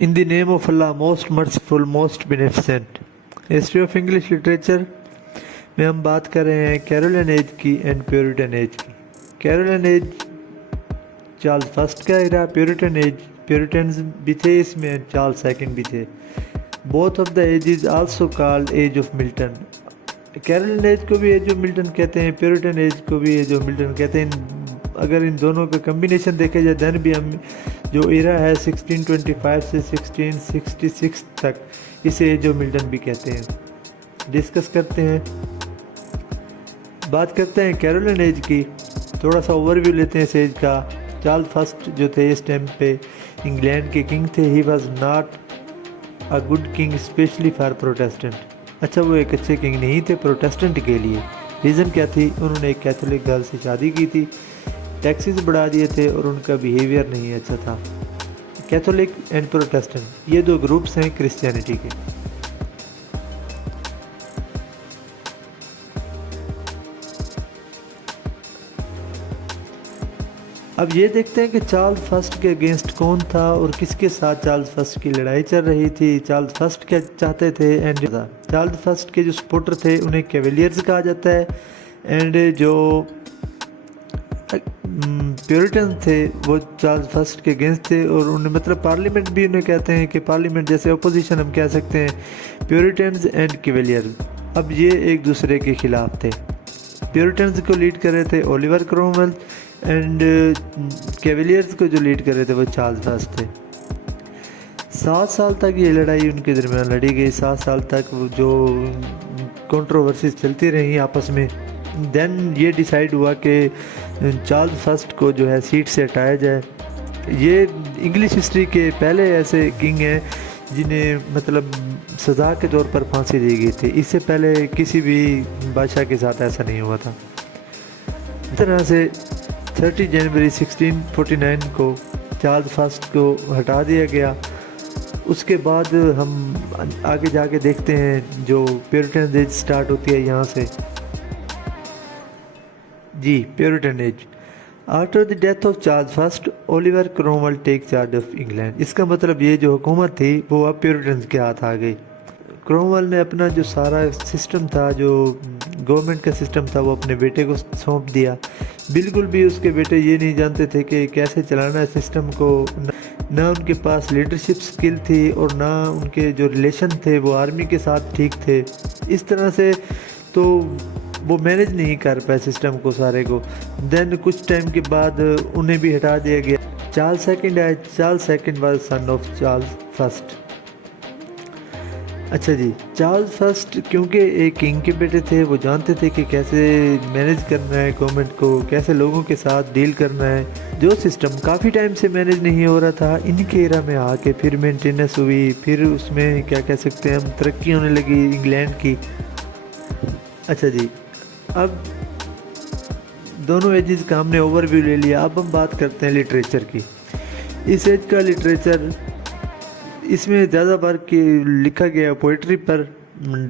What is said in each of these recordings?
In the name of Allah, most merciful, most beneficent. History of English literature में हम बात कर रहे हैं कैरोलिन एज की एंड प्योरिटन एज की। कैरोलिन एज चार्ल्स फर्स्ट का एरा, प्योरिटन एज प्योरिटन्स भी थे इसमें, चार्ल्स सेकंड भी थे। Both of the age is also called age of Milton. Caroline age को भी एज ऑफ मिल्टन कहते हैं, प्योरिटन एज को भी एज ऑफ मिल्टन कहते हैं। अगर इन दोनों का कम्बिनेशन देखा जाए देन भी हम जो एरा है 1625 से 1666 तक, इसे एज ऑफ मिल्टन भी कहते हैं। डिस्कस करते हैं, बात करते हैं कैरोलिन एज की। थोड़ा सा ओवरव्यू लेते हैं इस एज का। चार्ल्स फर्स्ट जो थे इस टाइम पे इंग्लैंड के किंग थे। He was not a good king specially for Protestant. अच्छा, वो एक अच्छे किंग नहीं थे प्रोटेस्टेंट के लिए। रीज़न क्या थी? उन्होंने एक कैथोलिक गर्ल से शादी की थी, टैक्सेस बढ़ा दिए थे और उनका बिहेवियर नहीं अच्छा था। कैथोलिक एंड प्रोटेस्टेंट ये दो ग्रुप्स हैं क्रिश्चियनिटी के। अब ये देखते हैं कि चार्ल्स फर्स्ट के अगेंस्ट कौन था और किसके साथ चार्ल्स फर्स्ट की लड़ाई चल रही थी। चार्ल्स फर्स्ट क्या चाहते थे एंड चार्ल्स फर्स्ट के जो सपोर्टर थे उन्हें कैवेलियर्स कहा जाता है, एंड जो प्योरिटन थे वो चार्ल्स फर्स्ट के अगेंस्ट थे। और उन्हें मतलब पार्लियामेंट भी उन्हें कहते हैं कि पार्लियामेंट जैसे अपोजिशन हम कह सकते हैं, प्योरिटन्स एंड कैवेलियर्स। अब ये एक दूसरे के खिलाफ थे। प्योरिटन्स को लीड कर रहे थे ओलिवर क्रोमवेल एंड कैवेलियर्स को जो लीड कर रहे थे वो चार्ल्स फर्स्ट थे। 7 साल तक ये लड़ाई उनके दरमियान लड़ी गई। 7 साल तक जो कंट्रोवर्सीज चलती रही आपस में। देन ये डिसाइड हुआ कि चार्ल्स फर्स्ट को जो है सीट से हटाया जाए। ये इंग्लिश हिस्ट्री के पहले ऐसे किंग हैं जिन्हें मतलब सज़ा के तौर पर फांसी दी गई थी। इससे पहले किसी भी बादशाह के साथ ऐसा नहीं हुआ था। इस तरह से 30 जनवरी 1649 को चार्ल्स फर्स्ट को हटा दिया गया। उसके बाद हम आगे जाके देखते हैं जो प्योरिटन एज स्टार्ट होती है यहाँ से। जी, puritan age. After the death of Charles first Oliver Cromwell take charge of England. इसका मतलब ये जो हुकूमत थी वो अब प्योरिटन्स के हाथ आ गई। क्रोमवेल ने अपना जो सारा सिस्टम था, जो गवर्नमेंट का सिस्टम था, वो अपने बेटे को सौंप दिया। बिल्कुल भी उसके बेटे ये नहीं जानते थे कि कैसे चलाना है सिस्टम को। ना उनके पास लीडरशिप स्किल थी और ना उनके जो रिलेशन थे वो आर्मी के साथ ठीक थे। इस तरह से तो वो मैनेज नहीं कर पाए सिस्टम को सारे को। देन कुछ टाइम के बाद उन्हें भी हटा दिया गया। चार्ल्स सेकंड आए। Charles second was son of Charles first. अच्छा जी, चार्ल्स फर्स्ट क्योंकि एक किंग के बेटे थे, वो जानते थे कि कैसे मैनेज करना है गवर्नमेंट को, कैसे लोगों के साथ डील करना है। जो सिस्टम काफ़ी टाइम से मैनेज नहीं हो रहा था, इनके एरा में आके फिर मेंटेनेंस हुई, फिर उसमें क्या कह सकते हैं हम, तरक्की होने लगी इंग्लैंड की। अच्छा जी, अब दोनों एजेस का हमने ओवरव्यू ले लिया। अब हम बात करते हैं लिटरेचर की। इस एज का लिटरेचर, इसमें ज़्यादा बार लिखा गया पोइट्री पर,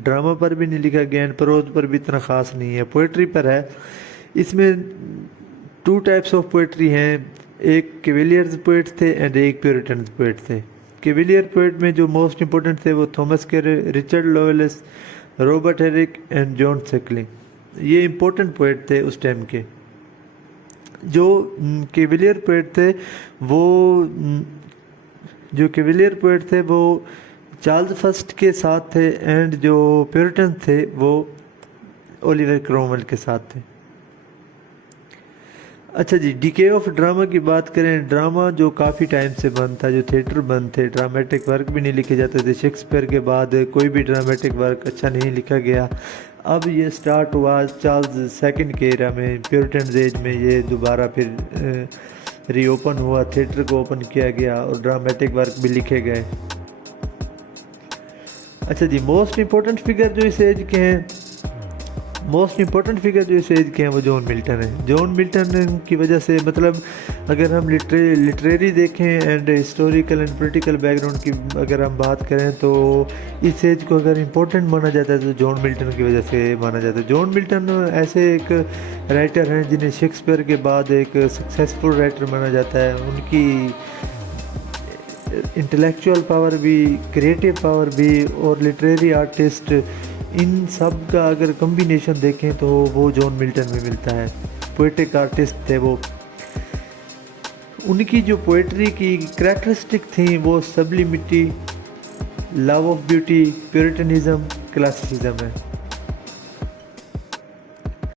ड्रामा पर भी नहीं लिखा गया, प्रोज पर भी इतना ख़ास नहीं है, पोइट्री पर है। इसमें 2 टाइप्स ऑफ पोइट्री हैं। एक कैवेलियर्स पोइट थे एंड एक प्योरिटन्स पोइट थे। कैवेलियर पोइट में जो मोस्ट इंपॉर्टेंट थे वो Thomas Carew, Richard Lovelace, Robert Herrick and John Suckling. ये इंपॉर्टेंट पोइट थे उस टाइम के। जो कैवेलियर पोइट थे वो चार्ल्स फर्स्ट के साथ थे एंड जो प्योरिटन थे वो ओलिवर क्रोमवेल के साथ थे। अच्छा जी, डीके ऑफ ड्रामा की बात करें। ड्रामा जो काफ़ी टाइम से बंद था, जो थिएटर बंद थे, ड्रामेटिक वर्क भी नहीं लिखे जाते थे। शेक्सपियर के बाद कोई भी ड्रामेटिक वर्क अच्छा नहीं लिखा गया। अब ये स्टार्ट हुआ चार्ल्स सेकंड के एरा में, प्योरिटन एज में ये दोबारा फिर रीओपन हुआ, थिएटर को ओपन किया गया और ड्रामेटिक वर्क भी लिखे गए। अच्छा जी, मोस्ट इम्पोर्टेंट फिगर जो इस एज के हैं वो जॉन मिल्टन है। जॉन मिल्टन की वजह से मतलब अगर हम लिटरेरी देखें and historical and political background की अगर हम बात करें तो इस एज को अगर इम्पोर्टेंट माना जाता है तो जॉन मिल्टन की वजह से माना जाता है। जॉन मिल्टन ऐसे एक राइटर हैं जिन्हें शेक्सपियर के बाद एक सक्सेसफुल राइटर माना जाता है। उनकी इंटेलेक्चुअल पावर भी, क्रिएटिव पावर भी और लिटरेरी आर्टिस्ट, इन सब का अगर कॉम्बिनेशन देखें तो वो जॉन मिल्टन में मिलता है। पोएटिक आर्टिस्ट थे वो। उनकी जो पोएट्री की करैक्टरिस्टिक थी वो सब्लिमिटी, लव ऑफ ब्यूटी, प्यूरिटनिज्म, क्लासिसिज्म है।